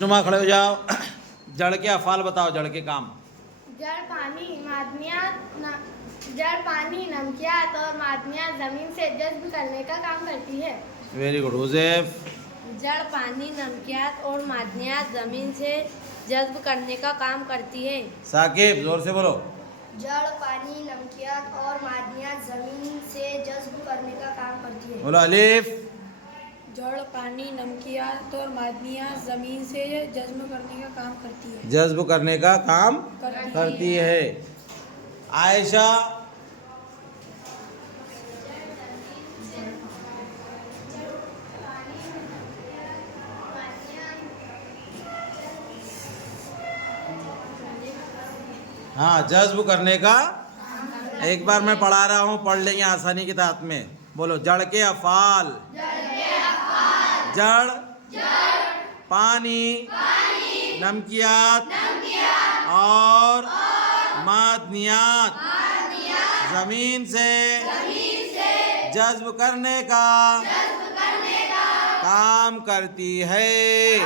नुमा खड़े हो जाओ। जड़ के अफ़ाल बताओ, जड़ के काम। जड़ पानी नमकियात और मादनियात जमीन से जज्ब करने का काम करती है। Very good Huzaif. जड़ पानी नमकियात और मादनियात जमीन से जज्ब करने का काम करती है। साकिब जोर से बोलो। जड़ पानी नमकियात और मादनियात जमीन से जज्ब करने का काम करती है। बोलो अलिफ। जड़ पानी नमकियात और मादनियात जमीन से जज्ब करने का काम करती है। जज्ब करने का काम करती है। आयशा। हाँ, जज्ब करने का। एक बार मैं पढ़ा रहा हूँ, पढ़ लेंगे आसानी के साथ में। बोलो जड़ के अफ़ाल। जड़ पानी नमकियात और मादनियात जमीन से जज्ब करने का काम करती है।